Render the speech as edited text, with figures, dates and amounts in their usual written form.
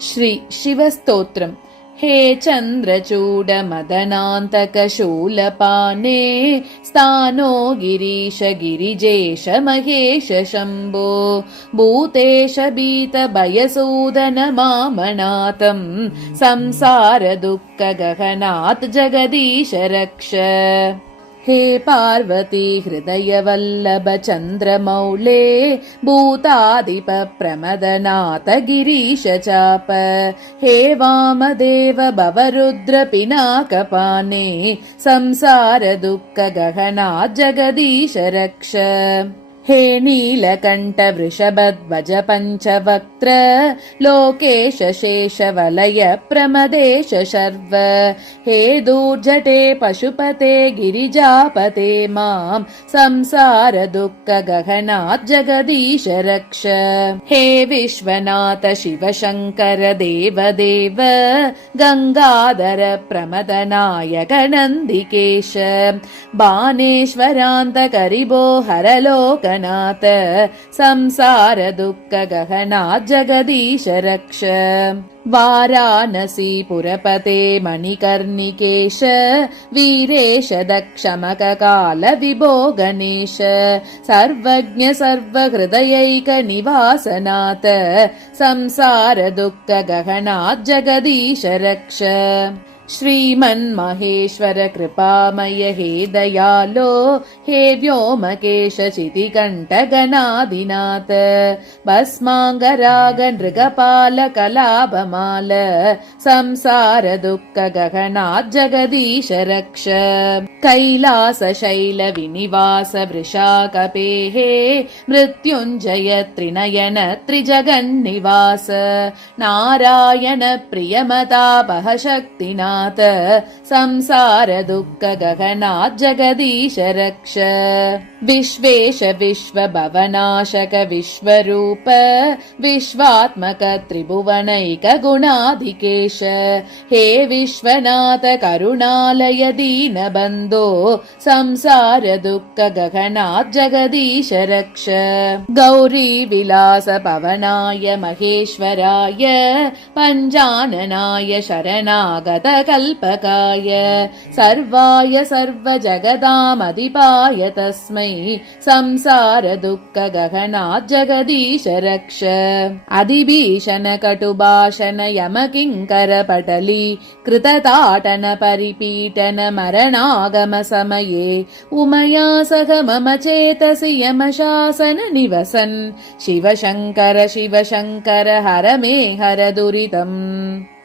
ശ്രീ ശിവസ്തോത്രം. ഹേ ചന്ദ്രചൂഡമദനാന്തകശൂലപാനേ സ്ഥാനോ ഗിരീശ ഗിരിജേശ മഹേശ ശംഭോ ഭൂതേശ ഭീതഭയസൂദന മാമനാഥം സംസാര ദുഃഖഗഹനാത് ജഗദീശ രക്ഷ. हे पार्वती हृदयवल्लभ चन्द्रमौले भूताधिप प्रमदनाथ गिरीश चाप. हे वामदेव भवरुद्र पिनाकपाने संसार दुःख गहना जगदीश रक्ष. हे नीलकण्ठ वृषभध्वज पञ्चवक्त्र लोकेश शेषवलय प्रमदेश शर्व. हे दूर्जटे पशुपते गिरिजापते मां संसार दुःख गहनात् जगदीश रक्ष. हे विश्वनाथ शिव शङ्कर देवदेव गङ्गाधर प्रमदनायक नन्दिकेश बाणेश्वरान्त करिबो हरलोकनाथ संसार दुःख गहनात् जगदीश रक्ष. वाराणसी पुरपते मणिकर्णिकेश वीरेश दक्षमककाल विभो गणेश सर्वज्ञ सर्वहृदयैक निवासनाथ संसार दुःख गहनात् जगदीश रक्ष. श्रीमन्महेश्वर कृपामय हे दयालो हे व्योमकेश चितिकण्ठ गणाधिनाथ भस्माङ्गराग नृगपाल कलापमाल संसार दुःख गहनात् जगदीश रक्ष. कैलास शैल विनिवास वृषाकपेः मृत्युञ्जय त्रिनयन त्रिजगन्निवास नारायण प्रियमतापः शक्तिनाथ संसार दुःख गहनात् जगदीश रक्ष. विश्वेश विश्वभवनाशक विश्वरूप विश्वात्मक त्रिभुवनैक गुणाधिकेश हे विश्वनाथ करुणालय दीनबन्धो संसार दुःख गहनात् जगदीश रक्ष. गौरी विलास पवनाय महेश्वराय पञ्चाननाय शरणागत कल्पकाय सर्वाय सर्वजगदामधिपाय तस्मै संसार दुःख गहनात् जगदीश रक्ष. अधिभीषण कटुभाषण यमकिङ्कर पटली कृतताटन परिपीटन मरणागम समये उमया सह मम चेतसि यमशासन निवसन् शिवशङ्कर शिवशङ्कर हर मे हर दुरितम्.